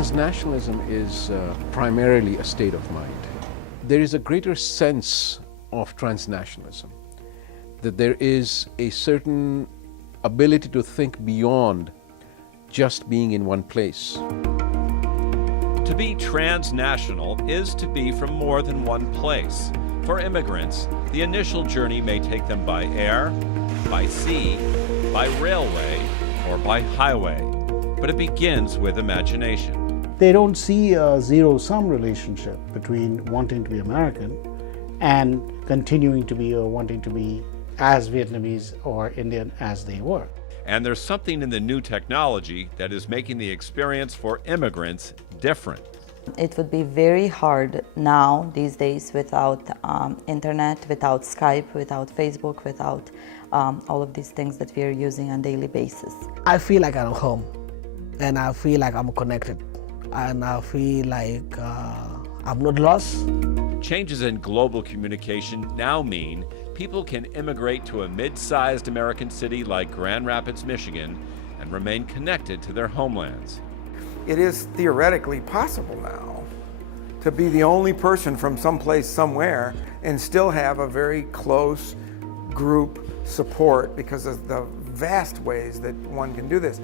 Transnationalism is primarily a state of mind. There is a greater sense of transnationalism, that there is a certain ability to think beyond just being in one place. To be transnational is to be from more than one place. For immigrants, the initial journey may take them by air, by sea, by railway, or by highway. But it begins with imagination. They don't see a zero-sum relationship between wanting to be American and continuing to be or wanting to be as Vietnamese or Indian as they were. And there's something in the new technology that is making the experience for immigrants different. It would be very hard now, these days, without internet, without Skype, without Facebook, without all of these things that we are using on a daily basis. I feel like I'm home, and I feel like I'm connected, and I feel like I'm not lost. Changes in global communication now mean people can immigrate to a mid-sized American city like Grand Rapids, Michigan, and remain connected to their homelands. It is theoretically possible now to be the only person from someplace somewhere and still have a very close group support because of the vast ways that one can do this.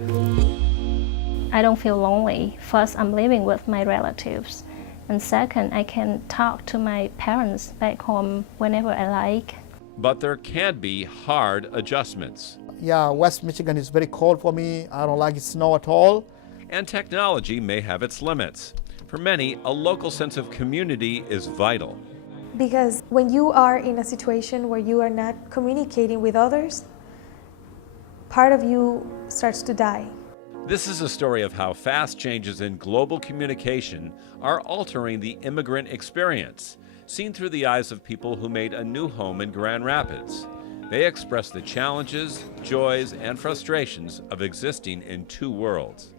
I don't feel lonely. First, I'm living with my relatives. And second, I can talk to my parents back home whenever I like. But there can be hard adjustments. Yeah, West Michigan is very cold for me. I don't like snow at all. And technology may have its limits. For many, a local sense of community is vital. Because when you are in a situation where you are not communicating with others, part of you starts to die. This is a story of how fast changes in global communication are altering the immigrant experience, seen through the eyes of people who made a new home in Grand Rapids. They express the challenges, joys, and frustrations of existing in two worlds.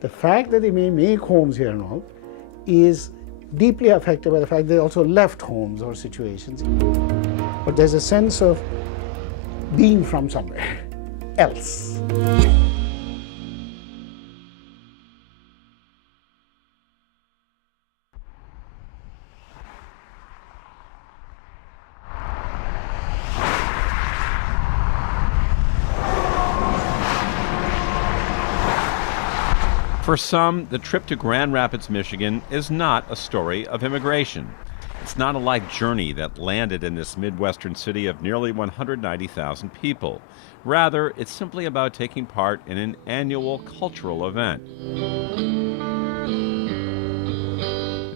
The fact that they may make homes here and all is deeply affected by the fact they also left homes or situations. But there's a sense of being from somewhere else. For some, the trip to Grand Rapids, Michigan is not a story of immigration. It's not a life journey that landed in this Midwestern city of nearly 190,000 people. Rather, it's simply about taking part in an annual cultural event.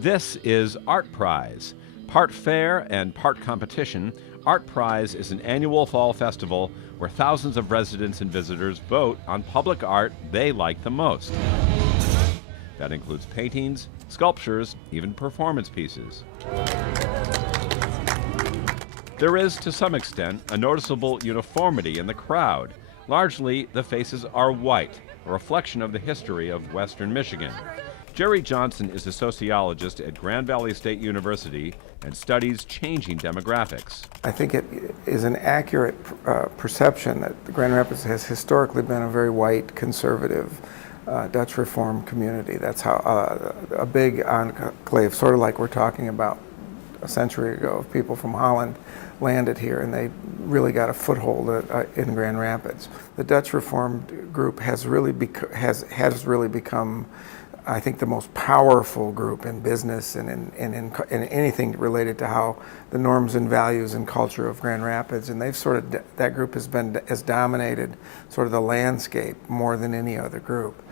This is Art Prize. Part fair and part competition, Art Prize is an annual fall festival where thousands of residents and visitors vote on public art they like the most. That includes paintings, sculptures, even performance pieces. There is, to some extent, a noticeable uniformity in the crowd. Largely, the faces are white, a reflection of the history of Western Michigan. Jerry Johnson is a sociologist at Grand Valley State University and studies changing demographics. I think it is an accurate perception that Grand Rapids has historically been a very white, conservative, Dutch Reform community. That's how a big enclave, sort of like we're talking about a century ago, of people from Holland landed here and they really got a foothold in Grand Rapids. The Dutch Reformed group has really become, I think, the most powerful group in business and in anything related to how the norms and values and culture of Grand Rapids. And they've sort of, that group has dominated sort of the landscape more than any other group.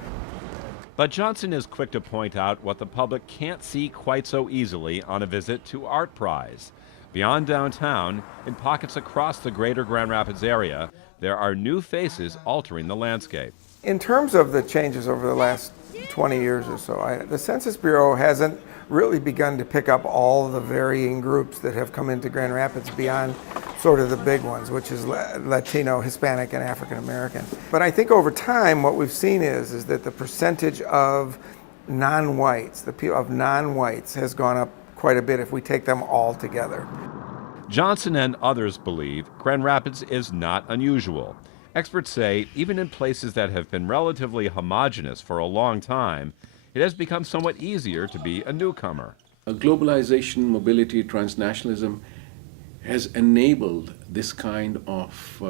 But Johnson is quick to point out what the public can't see quite so easily on a visit to Art Prize. Beyond downtown, in pockets across the greater Grand Rapids area, there are new faces altering the landscape. In terms of the changes over the last 20 years or so, the Census Bureau hasn't really begun to pick up all the varying groups that have come into Grand Rapids beyond sort of the big ones, which is Latino, Hispanic, and African American. But I think over time what we've seen is that the percentage of non-whites, has gone up quite a bit if we take them all together. Johnson and others believe Grand Rapids is not unusual. Experts say even in places that have been relatively homogeneous for a long time, it has become somewhat easier to be a newcomer. Globalization, mobility, transnationalism has enabled this kind of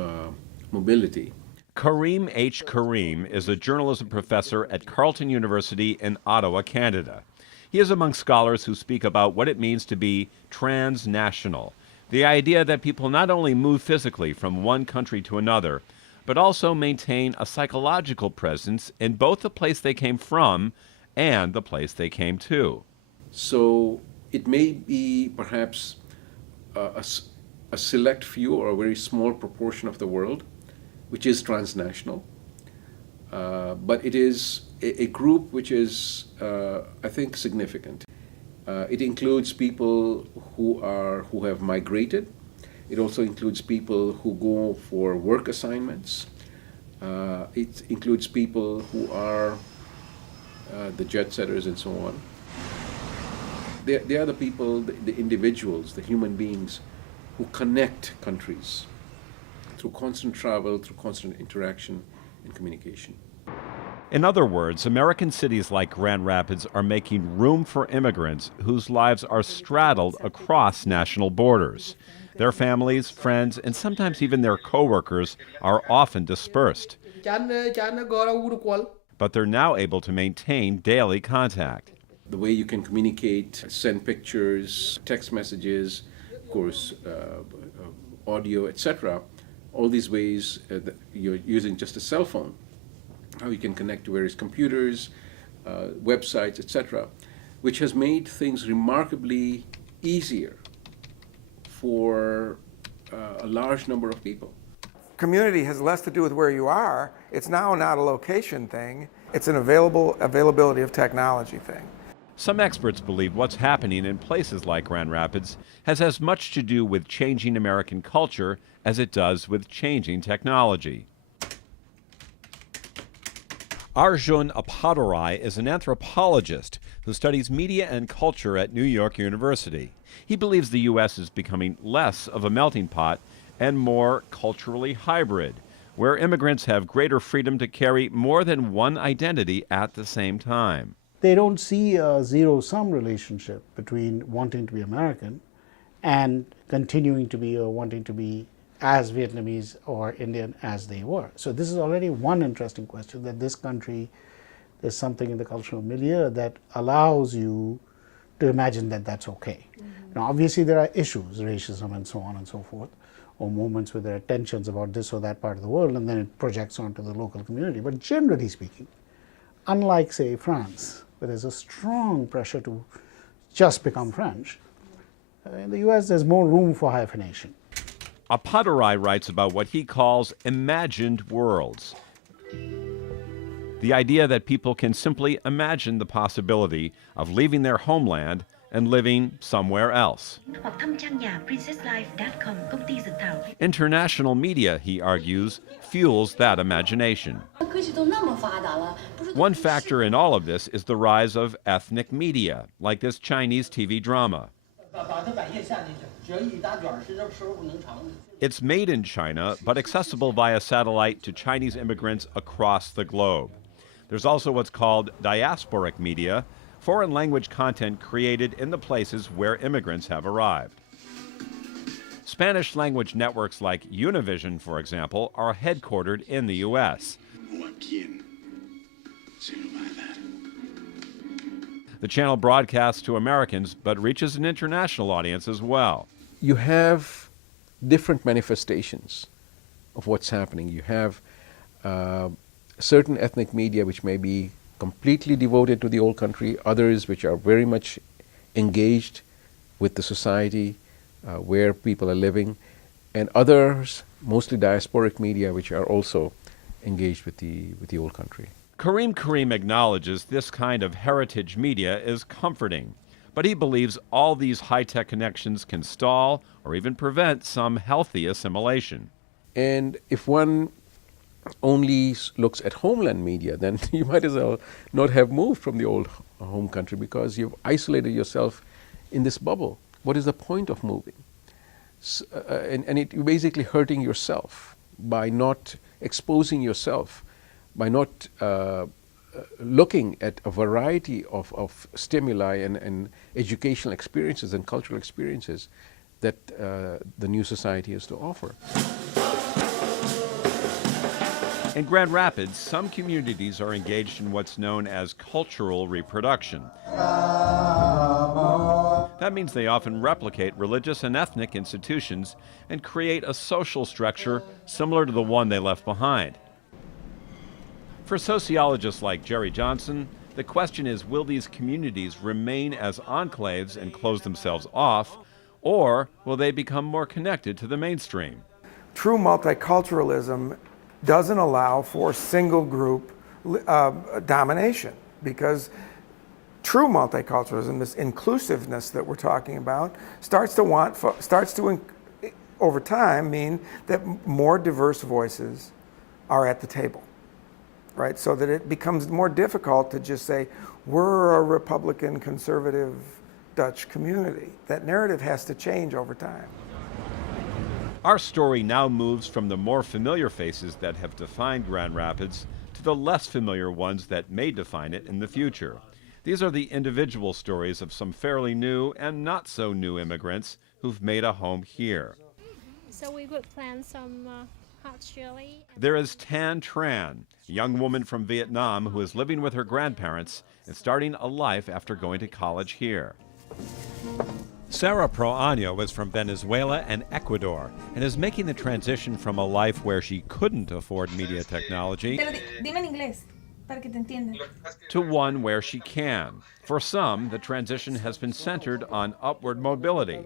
mobility. Kareem H. Kareem is a journalism professor at Carleton University in Ottawa, Canada. He is among scholars who speak about what it means to be transnational, the idea that people not only move physically from one country to another, but also maintain a psychological presence in both the place they came from and the place they came to. So it may be perhaps a select few or a very small proportion of the world which is transnational, but it is a group which is, I think, significant. It includes people who have migrated. It also includes people who go for work assignments. It includes people who are the jet setters and so on. They are the people, the individuals, the human beings who connect countries through constant travel, through constant interaction and communication. In other words, American cities like Grand Rapids are making room for immigrants whose lives are straddled across national borders. Their families, friends, and sometimes even their coworkers are often dispersed. But they're now able to maintain daily contact. The way you can communicate, send pictures, text messages, of course, audio, etc. All these ways that you're using just a cell phone. How you can connect to various computers, websites, etc., which has made things remarkably easier for a large number of people. Community has less to do with where you are. It's now not a location thing. It's an availability of technology thing. Some experts believe what's happening in places like Grand Rapids has as much to do with changing American culture as it does with changing technology. Arjun Appadurai is an anthropologist who studies media and culture at New York University. He believes the U.S. is becoming less of a melting pot and more culturally hybrid, where immigrants have greater freedom to carry more than one identity at the same time. They don't see a zero-sum relationship between wanting to be American and continuing to be or wanting to be as Vietnamese or Indian as they were. So this is already one interesting question, that this country, there's something in the cultural milieu that allows you to imagine that that's okay. Now obviously there are issues, racism and so on and so forth, or moments where there are tensions about this or that part of the world, and then it projects onto the local community. But generally speaking, unlike say France, where there's a strong pressure to just become French, in the US there's more room for hyphenation. Appadurai writes about what he calls imagined worlds. The idea that people can simply imagine the possibility of leaving their homeland and living somewhere else. International media, he argues, fuels that imagination. One factor in all of this is the rise of ethnic media, like this Chinese TV drama. It's made in China, but accessible via satellite to Chinese immigrants across the globe. There's also what's called diasporic media, foreign language content created in the places where immigrants have arrived. Spanish language networks like Univision, for example, are headquartered in the U.S. The channel broadcasts to Americans, but reaches an international audience as well. You have different manifestations of what's happening. You have certain ethnic media which may be completely devoted to the old country, others which are very much engaged with the society where people are living, and others, mostly diasporic media, which are also engaged with the old country. Kareem acknowledges this kind of heritage media is comforting, but he believes all these high-tech connections can stall or even prevent some healthy assimilation. And if one only looks at homeland media, then you might as well not have moved from the old home country, because you've isolated yourself in this bubble. What is the point of moving? And you're basically hurting yourself by not exposing yourself, by not looking at a variety of stimuli and educational experiences and cultural experiences that the new society has to offer. In Grand Rapids, some communities are engaged in what's known as cultural reproduction. That means they often replicate religious and ethnic institutions and create a social structure similar to the one they left behind. For sociologists like Jerry Johnson, the question is, will these communities remain as enclaves and close themselves off, or will they become more connected to the mainstream? True multiculturalism doesn't allow for single group domination, because true multiculturalism, this inclusiveness that we're talking about, starts to over time mean that more diverse voices are at the table, right? So that it becomes more difficult to just say, we're a Republican, conservative Dutch community. That narrative has to change over time. Our story now moves from the more familiar faces that have defined Grand Rapids to the less familiar ones that may define it in the future. These are the individual stories of some fairly new and not so new immigrants who've made a home here. So we would plan some hot chili. There is Tan Tran, a young woman from Vietnam who is living with her grandparents and starting a life after going to college here. Sarah Proaño is from Venezuela and Ecuador and is making the transition from a life where she couldn't afford media technology to one where she can. For some, the transition has been centered on upward mobility.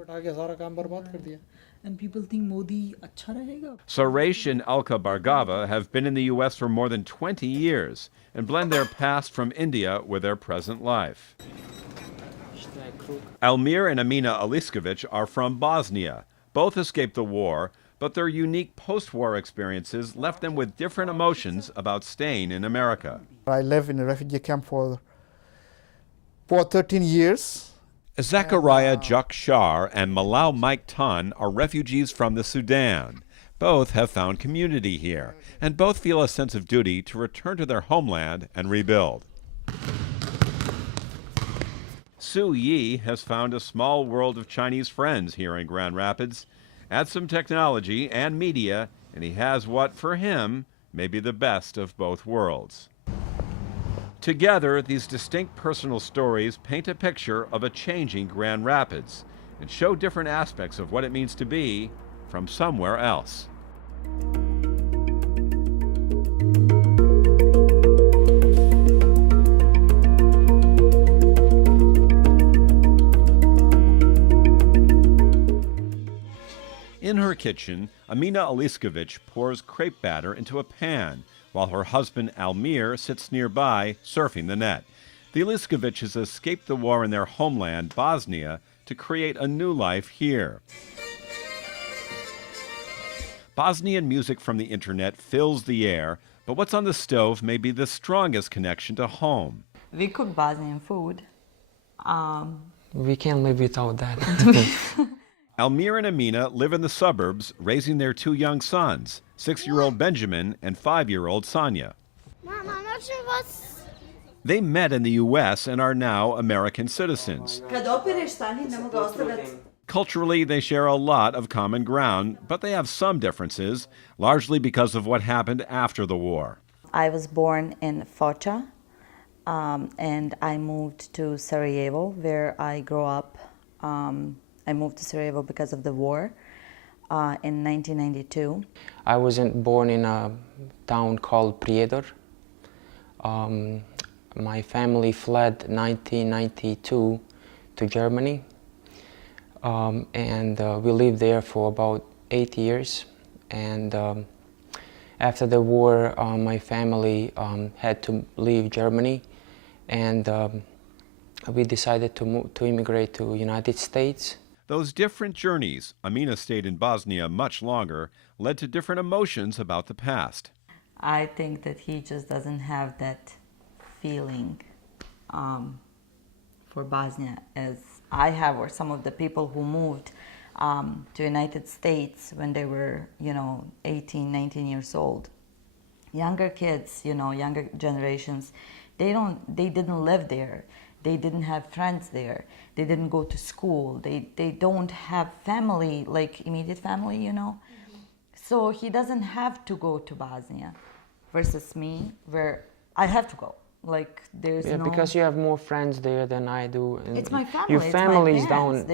And people think Modi acha rahega. Suresh and Alka Bhargava have been in the U.S. for more than 20 years and blend their past from India with their present life. Almir and Amina Aliskovic are from Bosnia. Both escaped the war, but their unique post-war experiences left them with different emotions about staying in America. I lived in a refugee camp for 13 years. Zachariah Jakshar and Malau Mike Tan are refugees from the Sudan. Both have found community here, and both feel a sense of duty to return to their homeland and rebuild. Su Yi has found a small world of Chinese friends here in Grand Rapids. Add some technology and media, and he has what, for him, may be the best of both worlds. Together, these distinct personal stories paint a picture of a changing Grand Rapids and show different aspects of what it means to be from somewhere else. In her kitchen, Amina Aliskovic pours crepe batter into a pan, while her husband Almir sits nearby, surfing the net. The Aliskovics escaped the war in their homeland, Bosnia, to create a new life here. Bosnian music from the internet fills the air, but what's on the stove may be the strongest connection to home. We cook Bosnian food. We can't live without that. Almir and Amina live in the suburbs, raising their two young sons, 6-year-old Benjamin and 5-year-old Sonia. They met in the U.S. and are now American citizens. Culturally, they share a lot of common ground, but they have some differences, largely because of what happened after the war. I was born in Foča, and I moved to Sarajevo, where I grew up. I moved to Sarajevo because of the war in 1992. I wasn't born in a town called Prijedor. My family fled 1992 to Germany, and we lived there for about 8 years. And after the war, my family had to leave Germany, and we decided to immigrate to United States. Those different journeys, Amina stayed in Bosnia much longer, led to different emotions about the past. I think that he just doesn't have that feeling for Bosnia as I have, or some of the people who moved to United States when they were, 18, 19 years old. Younger kids, younger generations They didn't live there. They didn't have friends there. They didn't go to school. They don't have family, like immediate family, you know. So he doesn't have to go to Bosnia, versus me, where I have to go. Like there's no. Because you have more friends there than I do. And it's my family. Your family is down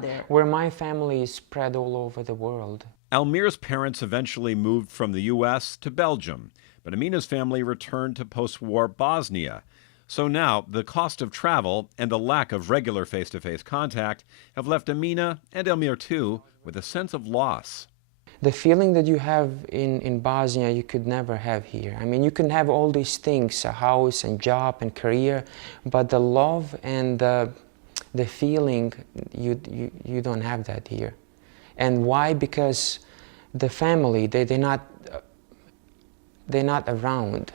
there, where my family is spread all over the world. Almir's parents eventually moved from the U.S. to Belgium, but Amina's family returned to post-war Bosnia. So now, the cost of travel and the lack of regular face-to-face contact have left Amina, and Almir too, with a sense of loss. The feeling that you have in Bosnia, you could never have here. I mean, you can have all these things, a house and job and career, but the love and the feeling, you don't have that here. And why? Because the family, they're not around.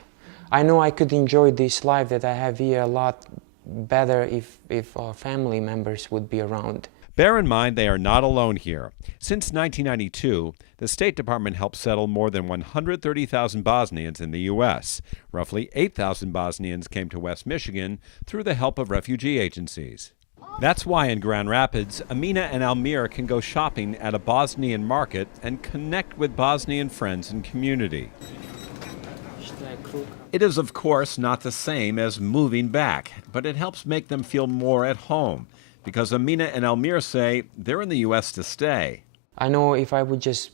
I know I could enjoy this life that I have here a lot better if our family members would be around. Bear in mind they are not alone here. Since 1992, the State Department helped settle more than 130,000 Bosnians in the U.S. Roughly 8,000 Bosnians came to West Michigan through the help of refugee agencies. That's why in Grand Rapids, Amina and Almir can go shopping at a Bosnian market and connect with Bosnian friends and community. It is, of course, not the same as moving back, but it helps make them feel more at home, because Amina and Almir say they're in the U.S. to stay. I know if I would just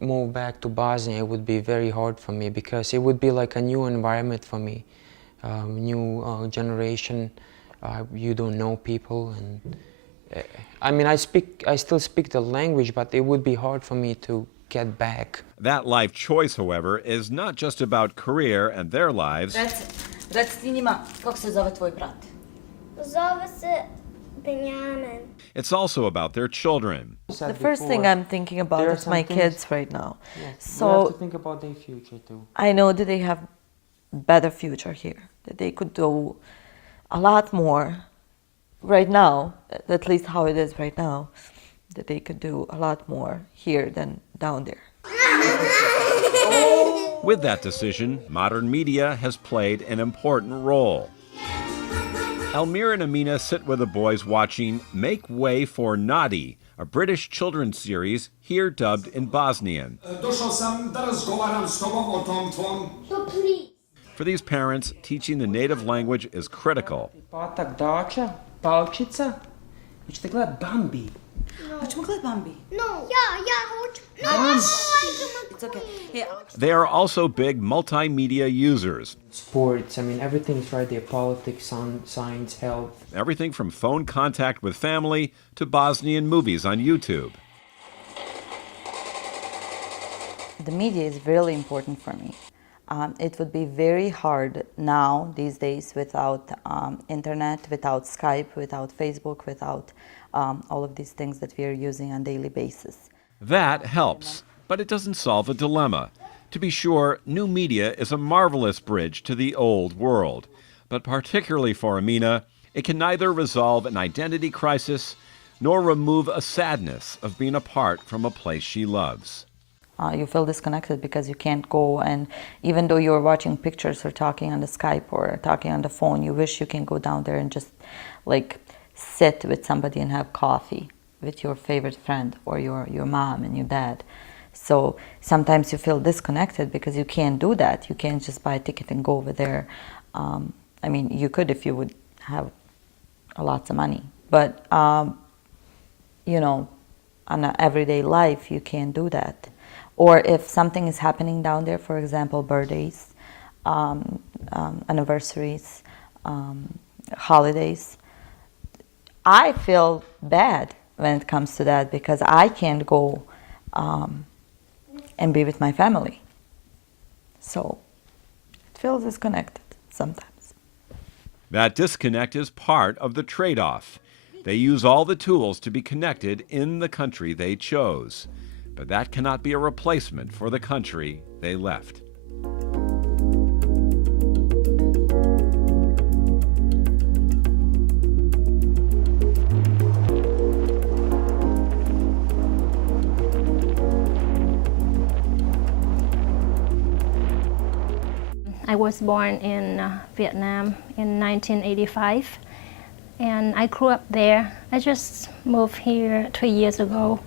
move back to Bosnia, it would be very hard for me, because it would be like a new environment for me, new generation. You don't know people, and I mean, I still speak the language, but it would be hard for me to get back. That life choice, however, is not just about career and their lives. It's also about their children. The first thing I'm thinking about is my kids right now. Yes, so we have to think about their future too. I know that they have better future here, that they could do a lot more right now, at least how it is right now, that they could do a lot more here than down there. With that decision, modern media has played an important role. Almir and Amina sit with the boys watching Make Way for Nadi, a British children's series here dubbed in Bosnian. For these parents, teaching the native language is critical. It's okay. Yeah. They are also big multimedia users. Sports, I mean, everything's right there. Politics, science, health. Everything from phone contact with family to Bosnian movies on YouTube. The media is really important for me. It would be very hard now, these days, without internet, without Skype, without Facebook, without all of these things that we are using on a daily basis. That helps, but it doesn't solve a dilemma. To be sure, new media is a marvelous bridge to the old world. But particularly for Amina, it can neither resolve an identity crisis nor remove a sadness of being apart from a place she loves. You feel disconnected because you can't go, and even though you're watching pictures or talking on the Skype or talking on the phone, you wish you can go down there and just like sit with somebody and have coffee with your favorite friend or your mom and your dad. So sometimes you feel disconnected because you can't do that. You can't just buy a ticket and go over there. I mean, you could if you would have lots of money, but you know, on an everyday life, you can't do that. Or if something is happening down there, for example, birthdays, anniversaries, holidays, I feel bad when it comes to that because I can't go and be with my family. So it feels disconnected sometimes. That disconnect is part of the trade-off. They use all the tools to be connected in the country they chose. But that cannot be a replacement for the country they left. I was born in Vietnam in 1985, and I grew up there. I just moved here 3 years ago.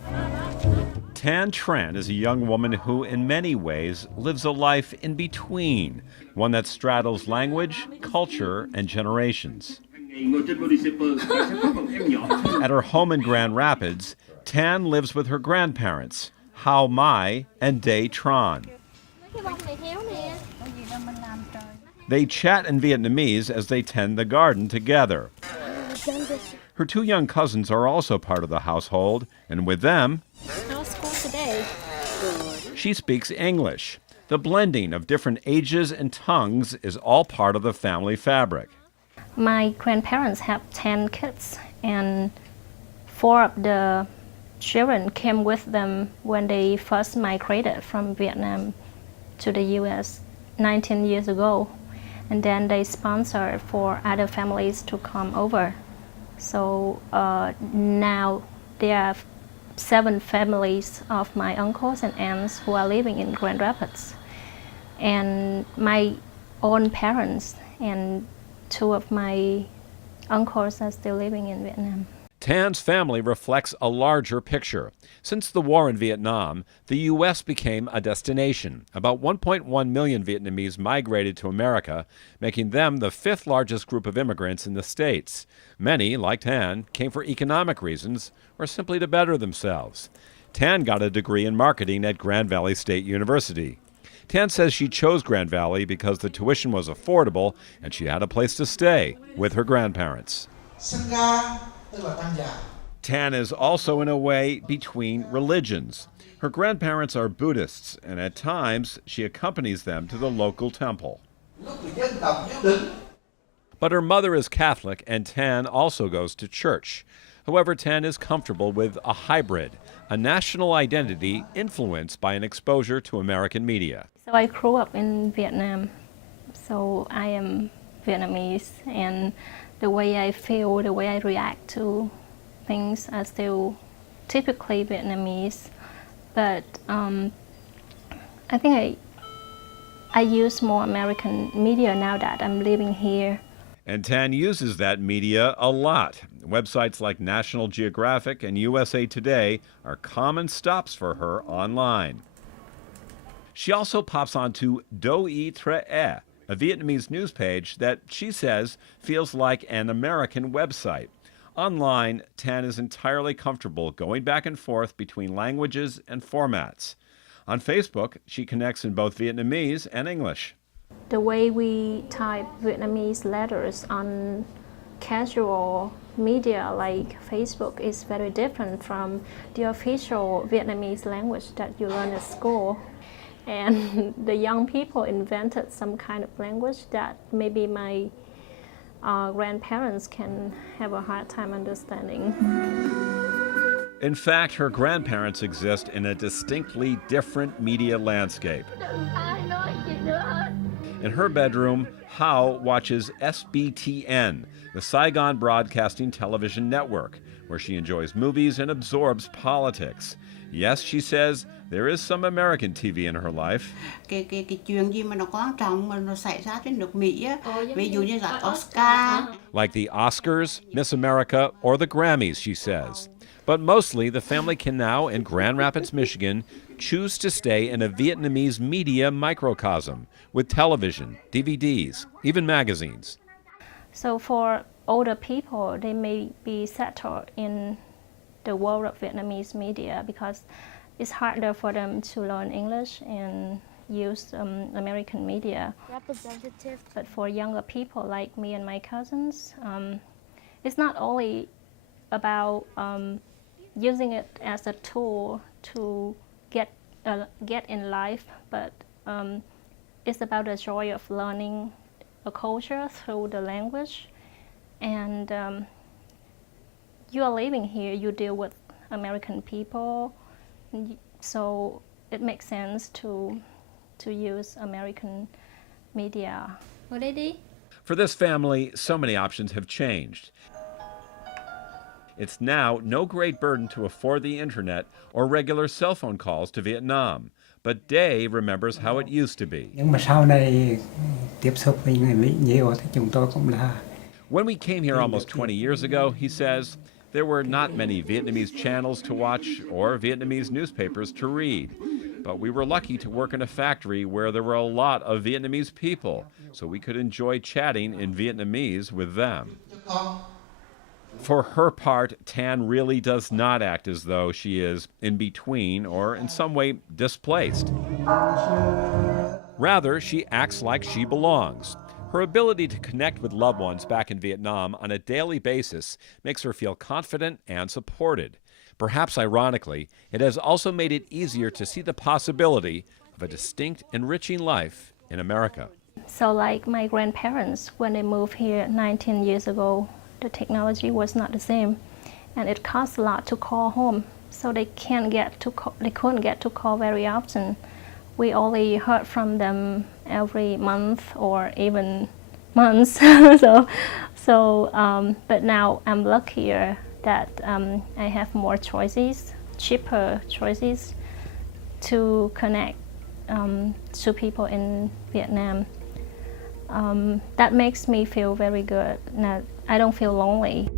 Tan Tran is a young woman who, in many ways, lives a life in between, one that straddles language, culture, and generations. At her home in Grand Rapids, Tan lives with her grandparents, Hao Mai and Day Tran. They chat in Vietnamese as they tend the garden together. Her two young cousins are also part of the household, and with them, How's school today? she speaks English. The blending of different ages and tongues is all part of the family fabric. My grandparents have 10 kids, and 4 of the children came with them when they first migrated from Vietnam to the U.S. 19 years ago. And then they sponsored for other families to come over. So now there are 7 families of my uncles and aunts who are living in Grand Rapids. And my own parents and 2 of my uncles are still living in Vietnam. Tan's family reflects a larger picture. Since the war in Vietnam, the U.S. became a destination. About 1.1 million Vietnamese migrated to America, making them the 5th largest group of immigrants in the States. Many, like Tan, came for economic reasons or simply to better themselves. Tan got a degree in marketing at Grand Valley State University. Tan says she chose Grand Valley because the tuition was affordable and she had a place to stay with her grandparents. Tan is also in a way between religions. Her grandparents are Buddhists, and at times she accompanies them to the local temple. But her mother is Catholic, and Tan also goes to church. However, Tan is comfortable with a hybrid, a national identity influenced by an exposure to American media. So I grew up in Vietnam, so I am Vietnamese, and the way I feel, the way I react to things are still typically Vietnamese. But I think I use more American media now that I'm living here. And Tan uses that media a lot. Websites like National Geographic and USA Today are common stops for her online. She also pops onto Doi Tre E, a Vietnamese news page that she says feels like an American website. Online, Tan is entirely comfortable going back and forth between languages and formats. On Facebook, she connects in both Vietnamese and English. The way we type Vietnamese letters on casual media like Facebook is very different from the official Vietnamese language that you learn at school. And the young people invented some kind of language that maybe my grandparents can have a hard time understanding. In fact, her grandparents exist in a distinctly different media landscape. In her bedroom, Hao watches SBTN, the Saigon Broadcasting Television Network, where she enjoys movies and absorbs politics. Yes, she says, there is some American TV in her life. Cái chuyện gì mà nó quan trọng mà nó xảy ra trên nước Mỹ á, ví dụ như là Oscar. Like the Oscars, Miss America, or the Grammys, she says. But mostly, the family can now, in Grand Rapids, Michigan, choose to stay in a Vietnamese media microcosm with television, DVDs, even magazines. So for older people, they may be settled in the world of Vietnamese media because it's harder for them to learn English and use American media. Representative. But for younger people like me and my cousins, it's not only about using it as a tool to get in life, but it's about the joy of learning a culture through the language. And you are living here, you deal with American people, so it makes sense to use American media. For this family, so many options have changed. It's now no great burden to afford the internet or regular cell phone calls to Vietnam. But Day remembers how it used to be. Nhưng mà sau này tiếp xúc với người Mỹ nhiều thì chúng tôi cũng là When we came here almost 20 years ago, he says, there were not many Vietnamese channels to watch or Vietnamese newspapers to read. But we were lucky to work in a factory where there were a lot of Vietnamese people, so we could enjoy chatting in Vietnamese with them. For her part, Tan really does not act as though she is in between or in some way displaced. Rather, she acts like she belongs. Her ability to connect with loved ones back in Vietnam on a daily basis makes her feel confident and supported. Perhaps ironically, it has also made it easier to see the possibility of a distinct, enriching life in America. So like my grandparents, when they moved here 19 years ago, the technology was not the same, and it costs a lot to call home. So they couldn't get to call very often. We only heard from them every month or even months. But now I'm luckier that I have more choices, cheaper choices to connect to people in Vietnam. That makes me feel very good. Now, I don't feel lonely.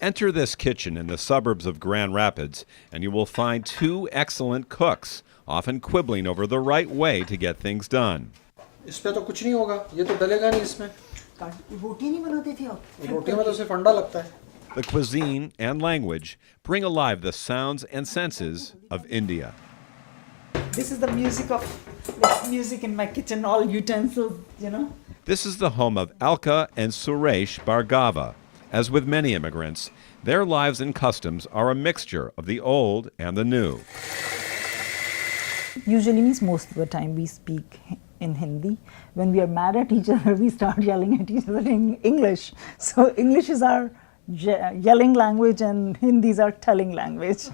Enter this kitchen in the suburbs of Grand Rapids, and you will find two excellent cooks, often quibbling over the right way to get things done. इसपे तो कुछ नहीं होगा, ये तो डलेगा नहीं इसमें। रोटी नहीं बनाते थे आप? रोटी में तो सिर्फ अंडा लगता है। The cuisine and language bring alive the sounds and senses of India. This is the music in my kitchen, all utensils, you know. This is the home of Alka and Suresh Bhargava. As with many immigrants, their lives and customs are a mixture of the old and the new. Usually means most of the time we speak in Hindi. When we are mad at each other, we start yelling at each other in English. So English is our yelling language and Hindi is our telling language.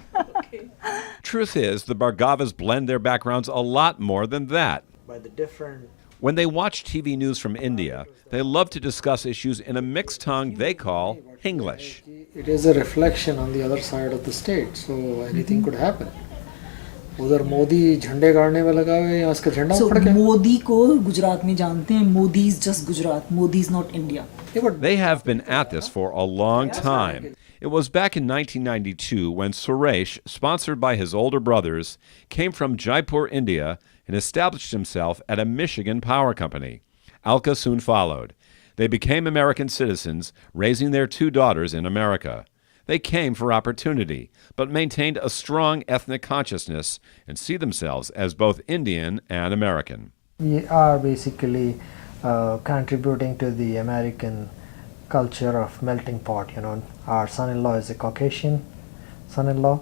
Truth is, the Bhargavas blend their backgrounds a lot more than that. By the different When they watch TV news from India, they love to discuss issues in a mixed tongue they call English. It is a reflection on the other side of the state, so anything could happen. उधर मोदी झंडे गाड़ने में लगा हुआ है, यहाँ इसका झंडा उखड़ गया। मोदी को गुजरात में जानते हैं, Modi is just Gujarat, Modi is not India. They have been at this for a long time. It was back in 1992 when Suresh, sponsored by his older brothers, came from Jaipur, India, and established himself at a Michigan power company. Alka soon followed. They became American citizens, raising their two daughters in America. They came for opportunity, but maintained a strong ethnic consciousness and see themselves as both Indian and American. We are basically contributing to the American culture of melting pot. You know, our son-in-law is a Caucasian son-in-law,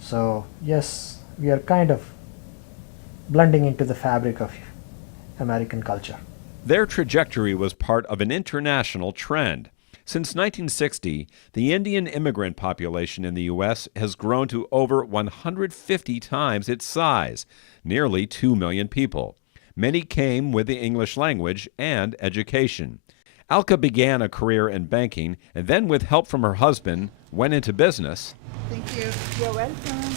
so yes, we are kind of blending into the fabric of American culture. Their trajectory was part of an international trend. Since 1960, the Indian immigrant population in the U.S. has grown to over 150 times its size, nearly 2 million people. Many came with the English language and education. Alka began a career in banking and then, with help from her husband, went into business. Thank you. You're welcome.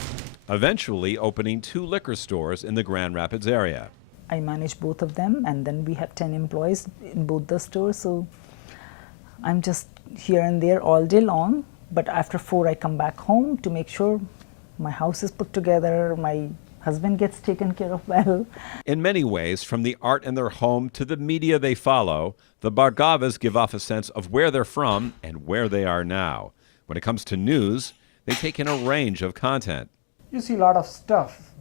Eventually opening 2 liquor stores in the Grand Rapids area. I manage both of them, and then we have 10 employees in both the stores, so I'm just here and there all day long, but after 4 I come back home to make sure my house is put together, my husband gets taken care of well. In many ways, from the art in their home to the media they follow, the Bhargavas give off a sense of where they're from and where they are now. When it comes to news, they take in a range of content. You see a lot of stuff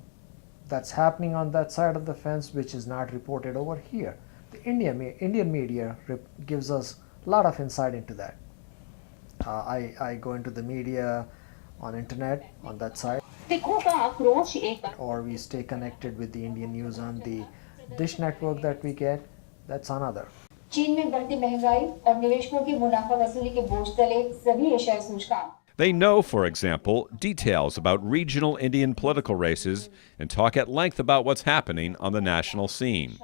that's happening on that side of the fence which is not reported over here. The Indian media gives us a lot of insight into that. I go into the media on internet on that side, or we stay connected with the Indian news on the Dish network that we get. That's another. चीन में बढ़ती महंगाई और निवेशकों की मुनाफा वसूली के बोझ तले सभी एशियाई सूचकांक They know, for example, details about regional Indian political races and talk at length about what's happening on the national scene.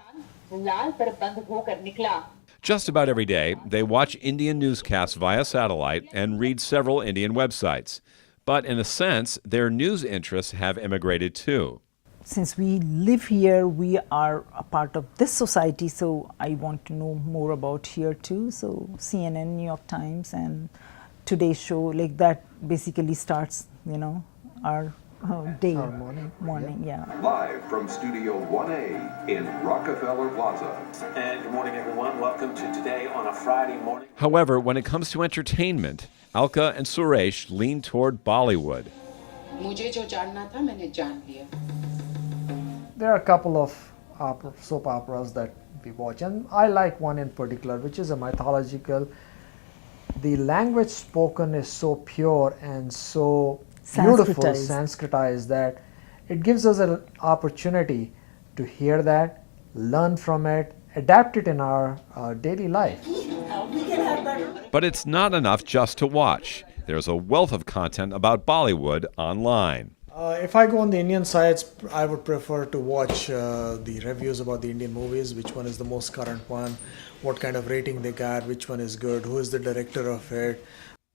Just about every day, they watch Indian newscasts via satellite and read several Indian websites. But in a sense, their news interests have immigrated too. Since we live here, we are a part of this society, so I want to know more about here too. So CNN, New York Times, and Today's Show, like that basically starts, our day. Our morning. Yeah. Live from Studio 1A in Rockefeller Plaza. And good morning, everyone. Welcome to Today on a Friday morning. However, when it comes to entertainment, Alka and Suresh lean toward Bollywood. There are a couple of soap operas that we watch, and I like one in particular, which is a mythological. The language spoken is so pure and so beautiful, Sanskritized, that it gives us an opportunity to hear that, learn from it, adapt it in our daily life. But it's not enough just to watch. There's a wealth of content about Bollywood online. If I go on the Indian sites, I would prefer to watch the reviews about the Indian movies, which one is the most current one, what kind of rating they got, which one is good, who is the director of it.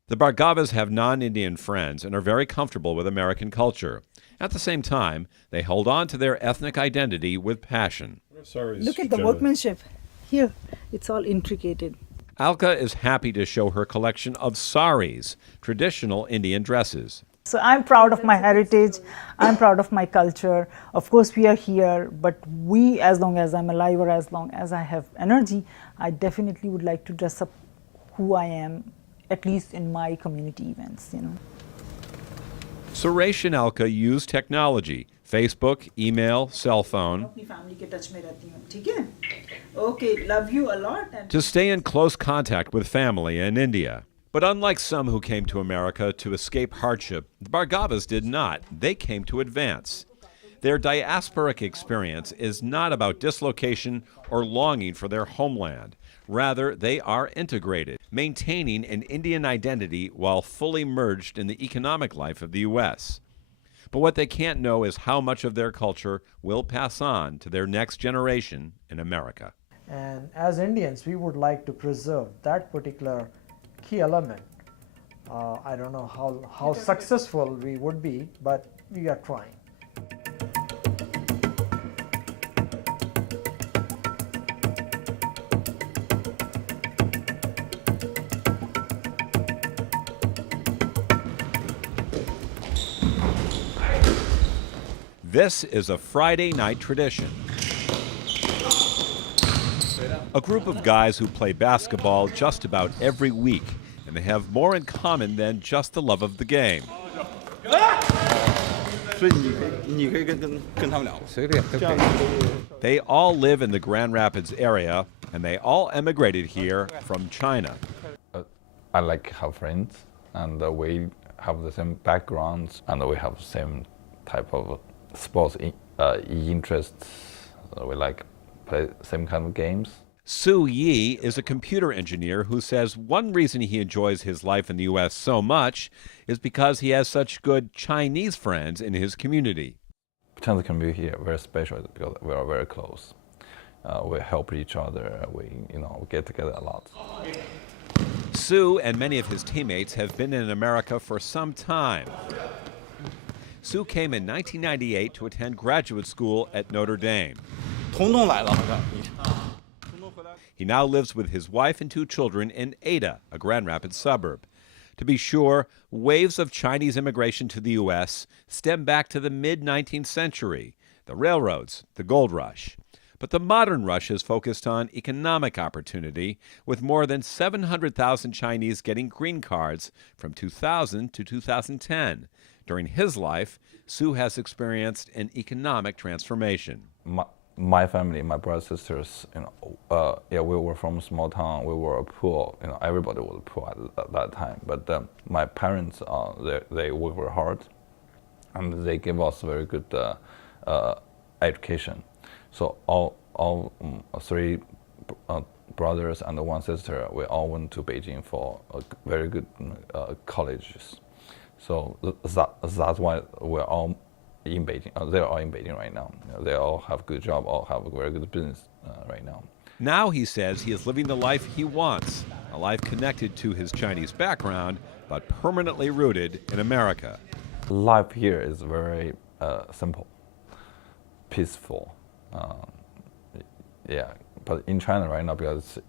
The Bhargavas have non-Indian friends and are very comfortable with American culture. At the same time, they hold on to their ethnic identity with passion. Look at the workmanship. Here, it's all intricated. Alka is happy to show her collection of saris, traditional Indian dresses. So I'm proud of my heritage, I'm proud of my culture. Of course we are here, but as long as I'm alive or as long as I have energy, I definitely would like to dress up who I am, at least in my community events, Suresh and Alka use technology, Facebook, email, cell phone, Okay, love you a lot. to stay in close contact with family in India. But unlike some who came to America to escape hardship, the Bhargavas did not. They came to advance. Their diasporic experience is not about dislocation or longing for their homeland. Rather, they are integrated, maintaining an Indian identity while fully merged in the economic life of the U.S. But what they can't know is how much of their culture will pass on to their next generation in America. And as Indians, we would like to preserve that particular key element. I don't know how successful we would be, but we are trying. This is a Friday night tradition. A group of guys who play basketball just about every week, and they have more in common than just the love of the game. They all live in the Grand Rapids area, and they all emigrated here from China. I like have friends, and we have the same backgrounds, and we have the same type of sports interests. We like play same kind of games. Su Yi is a computer engineer who says one reason he enjoys his life in the U.S. so much is because he has such good Chinese friends in his community. Chinese community here very special because we are very close. We help each other. We get together a lot. Su and many of his teammates have been in America for some time. Su came in 1998 to attend graduate school at Notre Dame. He now lives with his wife and 2 children in Ada, a Grand Rapids suburb. To be sure, waves of Chinese immigration to the U.S. stem back to the mid-19th century, the railroads, the gold rush. But the modern rush is focused on economic opportunity, with more than 700,000 Chinese getting green cards from 2000 to 2010. During his life, Su has experienced an economic transformation. My family, my brothers and sisters, we were from a small town. We were poor. Everybody was poor at that time. But my parents, they work very hard, and they gave us very good education. So all 3 brothers and 1 sister, we all went to Beijing for very good colleges. So that's why we're all in Beijing. They're all in Beijing right now. They all have good job, all have a very good business right now. Now he says he is living the life he wants, a life connected to his Chinese background, but permanently rooted in America. Life here is very simple, peaceful. Yeah, but in China right now, because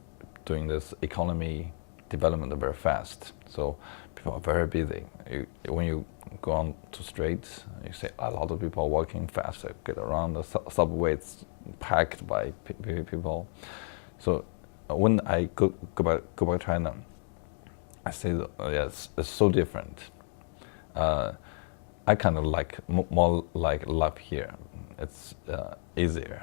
doing this economy development very fast, so people are very busy. When you go on to streets, you see a lot of people walking fast, get around the subways packed by people. So when I go back to China, I say that, yes, it's so different. I kind of like more like life here. It's easier.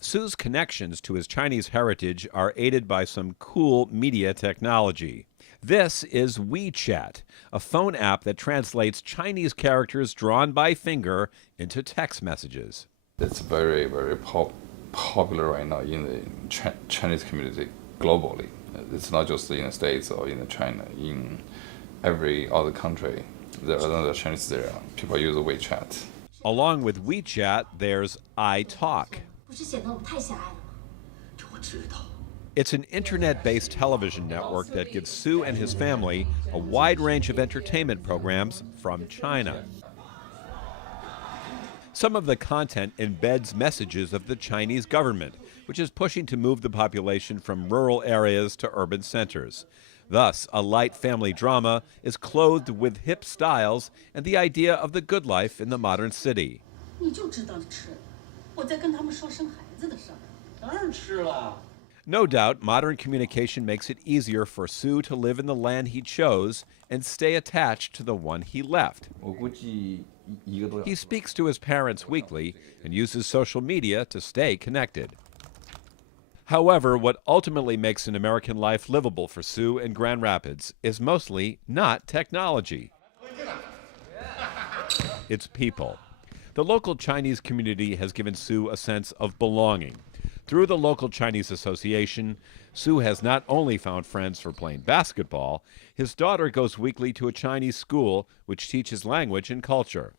Su's connections to his Chinese heritage are aided by some cool media technology. This is WeChat, a phone app that translates Chinese characters drawn by finger into text messages. It's very, very popular right now in the Chinese community globally. It's not just in the States or in China. In every other country, there are other Chinese there. People use WeChat. Along with WeChat, there's iTalk. It's an internet-based television network that gives Su and his family a wide range of entertainment programs from China. Some of the content embeds messages of the Chinese government, which is pushing to move the population from rural areas to urban centers. Thus, a light family drama is clothed with hip styles and the idea of the good life in the modern city. No doubt, modern communication makes it easier for Su to live in the land he chose and stay attached to the one he left. He speaks to his parents weekly and uses social media to stay connected. However, what ultimately makes an American life livable for Su in Grand Rapids is mostly not technology. It's people. The local Chinese community has given Su a sense of belonging. Through the local Chinese association, Su has not only found friends for playing basketball, his daughter goes weekly to a Chinese school which teaches language and culture.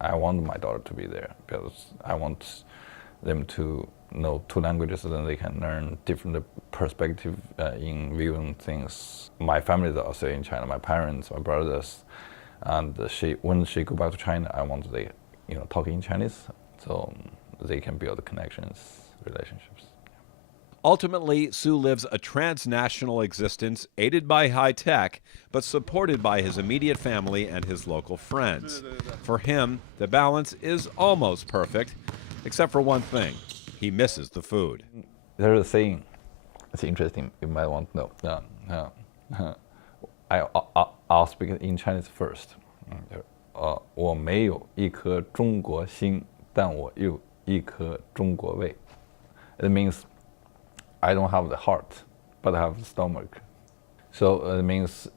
I want my daughter to be there because I want them to know two languages, so then they can learn different perspective in viewing things. My family is also in China, my parents, my brothers, and when she go back to China, I want they, talk in Chinese, so they can build connections, relationships. Ultimately, Su lives a transnational existence aided by high tech, but supported by his immediate family and his local friends. For him, the balance is almost perfect, except for one thing. He misses the food. There's a saying, it's interesting, you might want to know. I'll speak in Chinese first. 我没有一颗中国心，但我有一颗中国胃. It means I don't have the heart, but I have the stomach. So it means,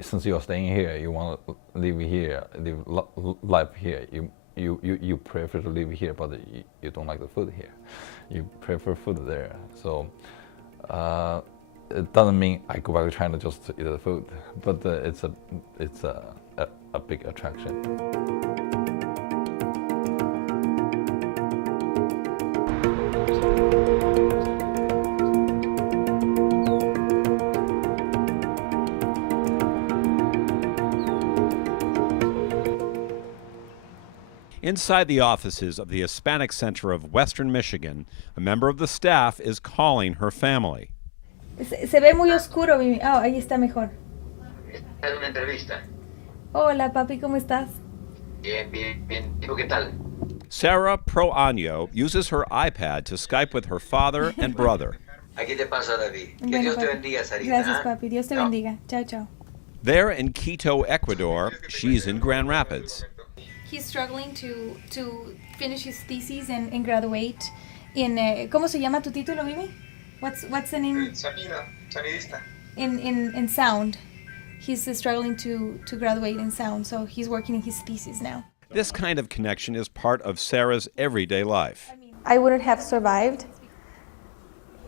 since you're staying here, you want to live here, live life here. You prefer to live here, but you don't like the food here. You prefer food there. So it doesn't mean I go back to China just to eat the food, but it's a big attraction. Inside the offices of the Hispanic Center of Western Michigan, a member of the staff is calling her family. Se ve muy oscuro. Ahí está mejor. Es una entrevista. Hola, papi, ¿cómo estás? Bien, bien, bien. ¿Tú qué tal? Sarah Proaño uses her iPad to Skype with her father and brother. Aquí te pasa, David. Que Dios te bendiga, Sarita. Gracias, papi. Dios te bendiga. Chao, chao. There in Quito, Ecuador, she's in Grand Rapids. He's struggling to finish his thesis and graduate in ¿cómo se llama tu título, Mimi? What's the name? Sonidista. In sound. He's struggling to graduate in sound, so he's working in his thesis now. This kind of connection is part of Sarah's everyday life. I wouldn't have survived,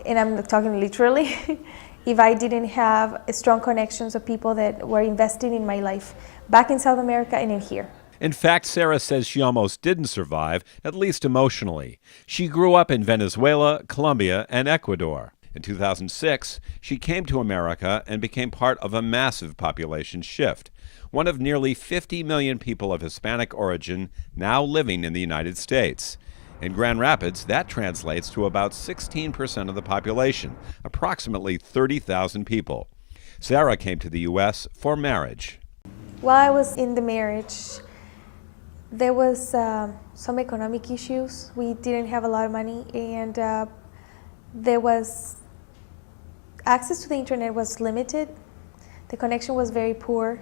and I'm talking literally, if I didn't have strong connections of people that were investing in my life, back in South America and in here. In fact, Sarah says she almost didn't survive, at least emotionally. She grew up in Venezuela, Colombia, and Ecuador. In 2006, she came to America and became part of a massive population shift, one of nearly 50 million people of Hispanic origin now living in the United States. In Grand Rapids, that translates to about 16% of the population, approximately 30,000 people. Sarah came to the U.S. for marriage. While I was in the marriage, there was some economic issues. We didn't have a lot of money, and there was access to the internet was limited. The connection was very poor,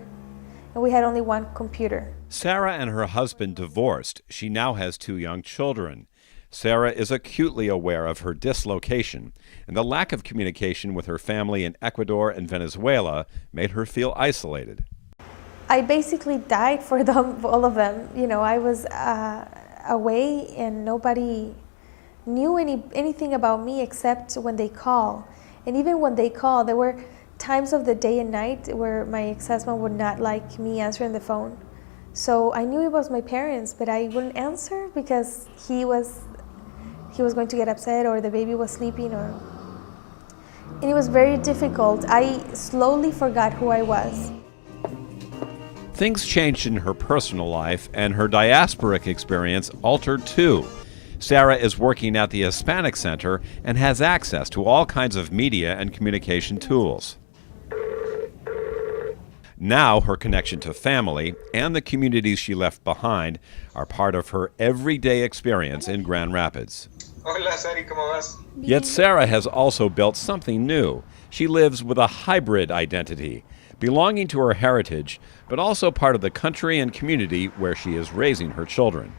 and we had only one computer. Sarah and her husband divorced. She now has 2 young children. Sarah is acutely aware of her dislocation, and the lack of communication with her family in Ecuador and Venezuela made her feel isolated. I basically died for them, all of them. You know, I was away and nobody knew anything about me except when they call. And even when they call, there were times of the day and night where my ex-husband would not like me answering the phone. So I knew it was my parents, but I wouldn't answer because he was going to get upset, or the baby was sleeping, and it was very difficult. I slowly forgot who I was. Things changed in her personal life, and her diasporic experience altered too. Sarah is working at the Hispanic Center and has access to all kinds of media and communication tools. Now her connection to family and the communities she left behind are part of her everyday experience in Grand Rapids. Hola, Sari, ¿cómo vas? Yet Sarah has also built something new. She lives with a hybrid identity, belonging to her heritage, but also part of the country and community where she is raising her children.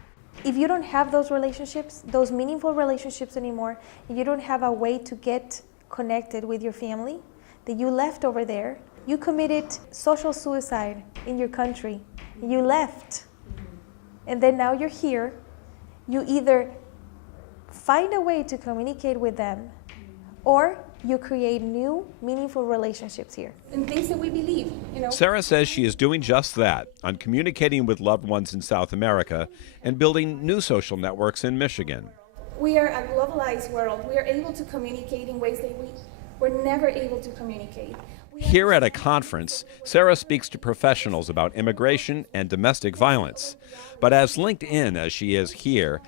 If you don't have those relationships, those meaningful relationships anymore, if you don't have a way to get connected with your family that you left over there, you committed social suicide in your country, you left, and then now you're here, you either find a way to communicate with them, or you create new, meaningful relationships here. And things that we believe, you know. Sarah says she is doing just that, on communicating with loved ones in South America and building new social networks in Michigan. We are a globalized world. We are able to communicate in ways that we were never able to communicate. Here at a conference, Sarah speaks to professionals about immigration and domestic violence. But as linked in as she is here,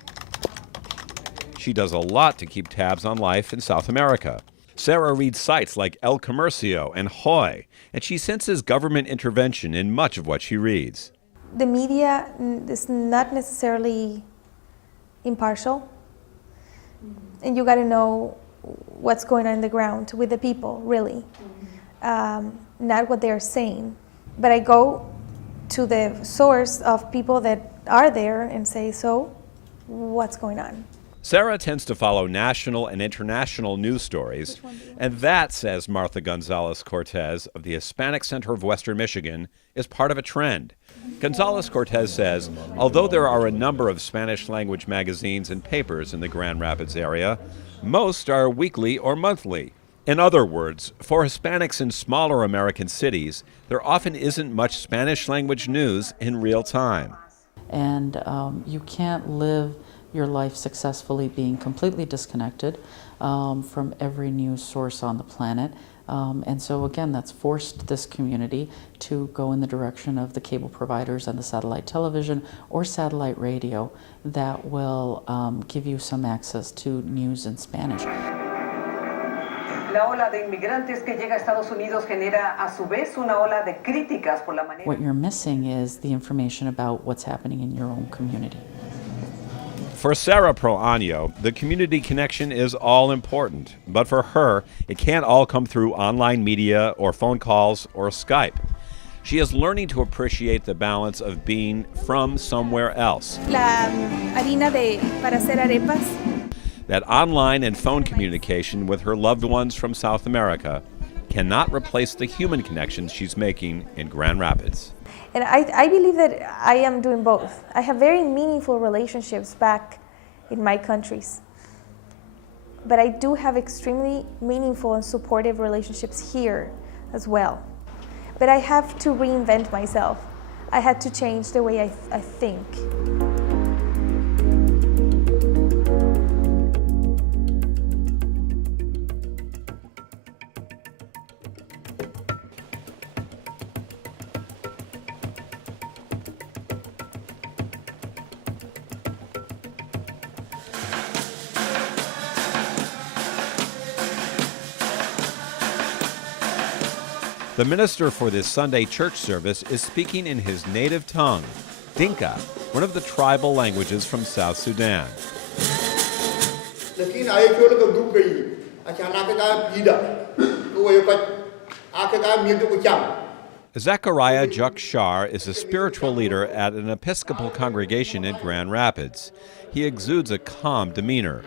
she does a lot to keep tabs on life in South America. Sarah reads sites like El Comercio and Hoy, and she senses government intervention in much of what she reads. The media is not necessarily impartial, and you got to know what's going on in the ground with the people, really, not what they're saying. But I go to the source of people that are there and say, so what's going on? Sarah tends to follow national and international news stories, and that, says Martha Gonzalez-Cortez of the Hispanic Center of Western Michigan, is part of a trend. Gonzalez-Cortez says, although there are a number of Spanish-language magazines and papers in the Grand Rapids area, most are weekly or monthly. In other words, for Hispanics in smaller American cities, there often isn't much Spanish-language news in real time. And you can't live your life successfully being completely disconnected from every news source on the planet. And so again, that's forced this community to go in the direction of the cable providers and the satellite television or satellite radio that will give you some access to news in Spanish. What you're missing is the information about what's happening in your own community. For Sarah Proaño, the community connection is all important, but for her, it can't all come through online media or phone calls or Skype. She is learning to appreciate the balance of being from somewhere else. La harina para hacer arepas. That online and phone communication with her loved ones from South America cannot replace the human connections she's making in Grand Rapids. And I believe that I am doing both. I have very meaningful relationships back in my countries. But I do have extremely meaningful and supportive relationships here as well. But I have to reinvent myself. I had to change the way I think. The minister for this Sunday church service is speaking in his native tongue, Dinka, one of the tribal languages from South Sudan. Zachariah Jukshar is a spiritual leader at an Episcopal congregation in Grand Rapids. He exudes a calm demeanor.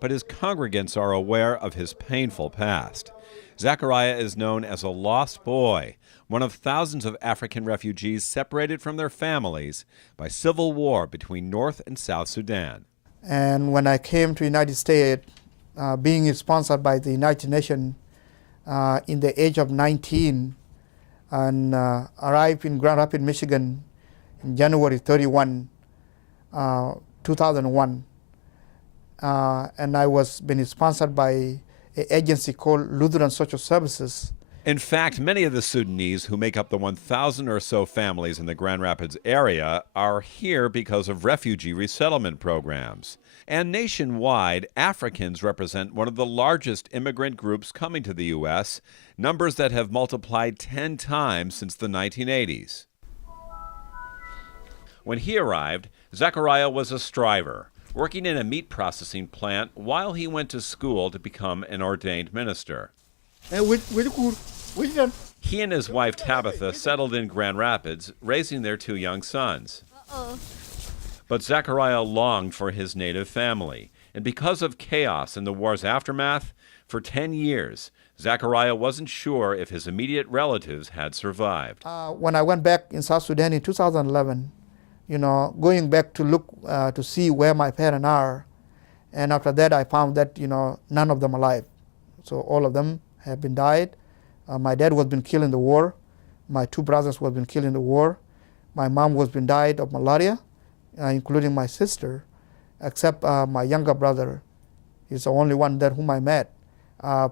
But his congregants are aware of his painful past. Zachariah is known as a lost boy, one of thousands of African refugees separated from their families by civil war between North and South Sudan. And when I came to the United States, being sponsored by the United Nations in the age of 19, and arrived in Grand Rapids, Michigan in January 31, 2001. And I was being sponsored by an agency called Lutheran Social Services. In fact, many of the Sudanese who make up the 1,000 or so families in the Grand Rapids area are here because of refugee resettlement programs. And nationwide, Africans represent one of the largest immigrant groups coming to the U.S., numbers that have multiplied 10 times since the 1980s. When he arrived, Zachariah was a striver, working in a meat processing plant while he went to school to become an ordained minister. He and his wife Tabitha settled in Grand Rapids, raising their 2 young sons. But Zachariah longed for his native family, and because of chaos in the war's aftermath, for 10 years, Zachariah wasn't sure if his immediate relatives had survived. When I went back in South Sudan in 2011, going back to look to see where my parents are, and after that I found that none of them alive. So all of them have been died. My dad was been killed in the war. My 2 brothers was been killed in the war. My mom was been died of malaria, including my sister, except my younger brother. He's the only one that whom I met,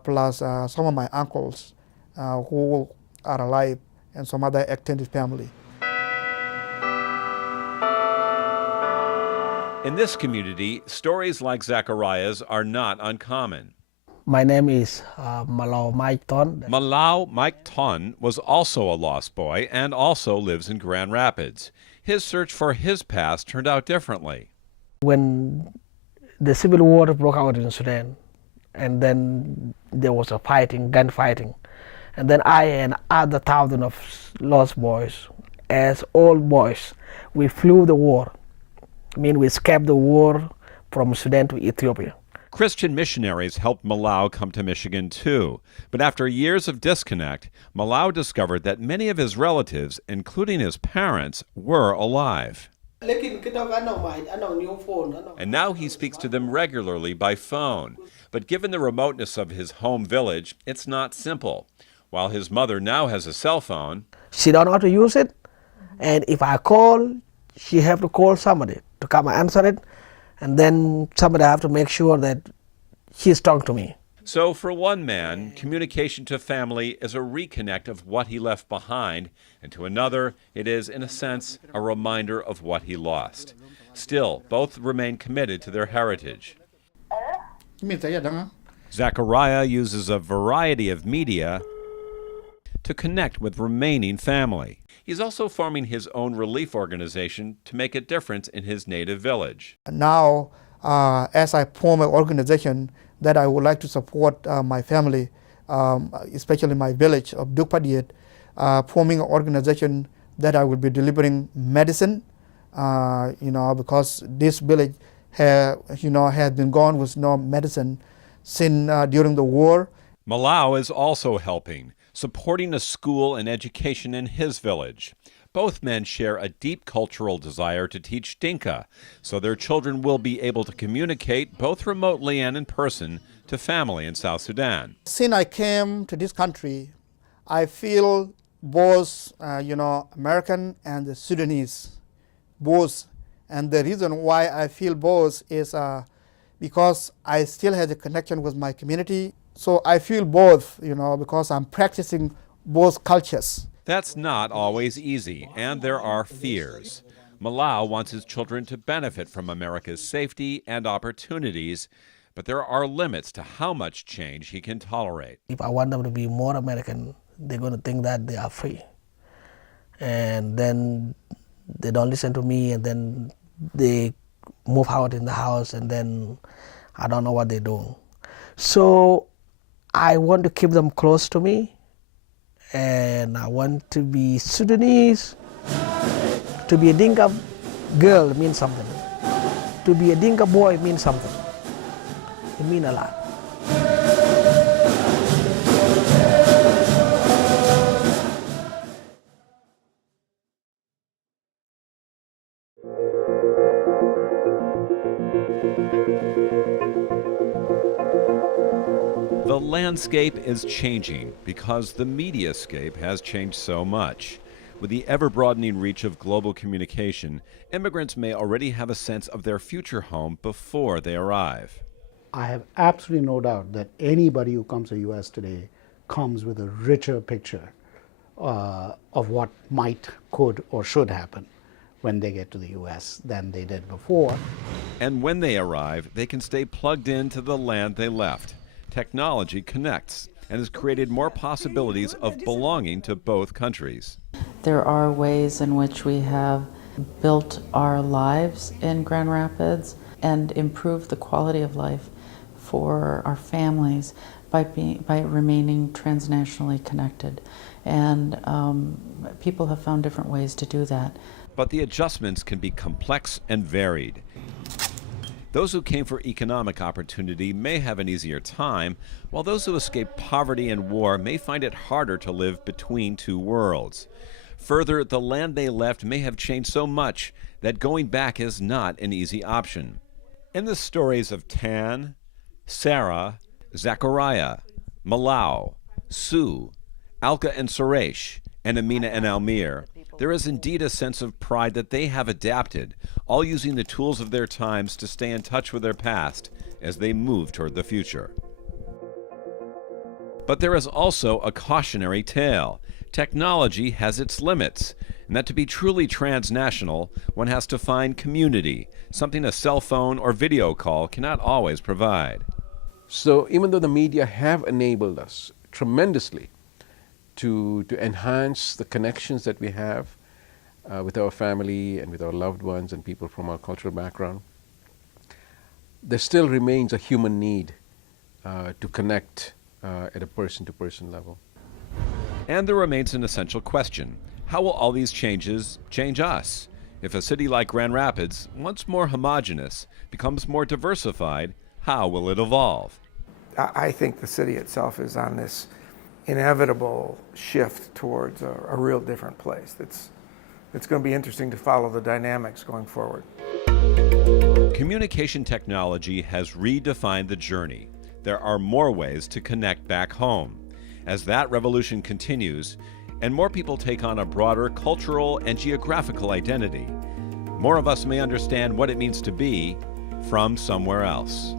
plus some of my uncles who are alive, and some other extended family. In this community, stories like Zachariah's are not uncommon. My name is Malau Mike Ton. Malau Mike Ton was also a lost boy and also lives in Grand Rapids. His search for his past turned out differently. When the civil war broke out in Sudan, and then there was a gunfighting, and then I and other thousands of lost boys, as old boys, we flew the war. We escaped the war from Sudan to Ethiopia. Christian missionaries helped Malau come to Michigan too. But after years of disconnect, Malau discovered that many of his relatives, including his parents, were alive. And now he speaks to them regularly by phone. But given the remoteness of his home village, it's not simple. While his mother now has a cell phone, she don't know how to use it. And if I call, she have to call somebody to come and answer it, and then somebody have to make sure that he's talking to me. So for one man, communication to family is a reconnect of what he left behind, and to another, it is, in a sense, a reminder of what he lost. Still, both remain committed to their heritage. Zachariah uses a variety of media to connect with remaining family. He's also forming his own relief organization to make a difference in his native village. Now, as I form an organization that I would like to support my family, especially my village of Dukpadiet, forming an organization that I will be delivering medicine, because this village has been gone with no medicine since during the war. Malau is also helping, supporting a school and education in his village. Both men share a deep cultural desire to teach Dinka, so their children will be able to communicate both remotely and in person to family in South Sudan. Since I came to this country, I feel both, American and the Sudanese, both. And the reason why I feel both is because I still have a connection with my community. So I feel both, because I'm practicing both cultures. That's not always easy, and there are fears. Malau wants his children to benefit from America's safety and opportunities, but there are limits to how much change he can tolerate. If I want them to be more American, they're going to think that they are free. And then they don't listen to me, and then they move out in the house, and then I don't know what they're doing. So I want to keep them close to me, and I want to be Sudanese. To be a Dinka girl means something. To be a Dinka boy means something. It means a lot. The landscape is changing because the mediascape has changed so much. With the ever-broadening reach of global communication, immigrants may already have a sense of their future home before they arrive. I have absolutely no doubt that anybody who comes to the U.S. today comes with a richer picture of what might, could, or should happen when they get to the U.S. than they did before. And when they arrive, they can stay plugged into the land they left. Technology connects and has created more possibilities of belonging to both countries. There are ways in which we have built our lives in Grand Rapids and improved the quality of life for our families by remaining transnationally connected. And people have found different ways to do that. But the adjustments can be complex and varied. Those who came for economic opportunity may have an easier time, while those who escaped poverty and war may find it harder to live between two worlds. Further, the land they left may have changed so much that going back is not an easy option. In the stories of Tan, Sarah, Zachariah, Malau, Sue, Alka and Suresh, and Amina and Almir, there is indeed a sense of pride that they have adapted, all using the tools of their times to stay in touch with their past as they move toward the future. But there is also a cautionary tale. Technology has its limits, and that to be truly transnational, one has to find community, something a cell phone or video call cannot always provide. So even though the media have enabled us tremendously to enhance the connections that we have with our family and with our loved ones and people from our cultural background, there still remains a human need to connect at a person-to-person level. And there remains an essential question. How will all these changes change us? If a city like Grand Rapids, once more homogeneous, becomes more diversified, how will it evolve? I think the city itself is on this inevitable shift towards a real different place. It's going to be interesting to follow the dynamics going forward. Communication technology has redefined the journey. There are more ways to connect back home. As that revolution continues, and more people take on a broader cultural and geographical identity, more of us may understand what it means to be from somewhere else.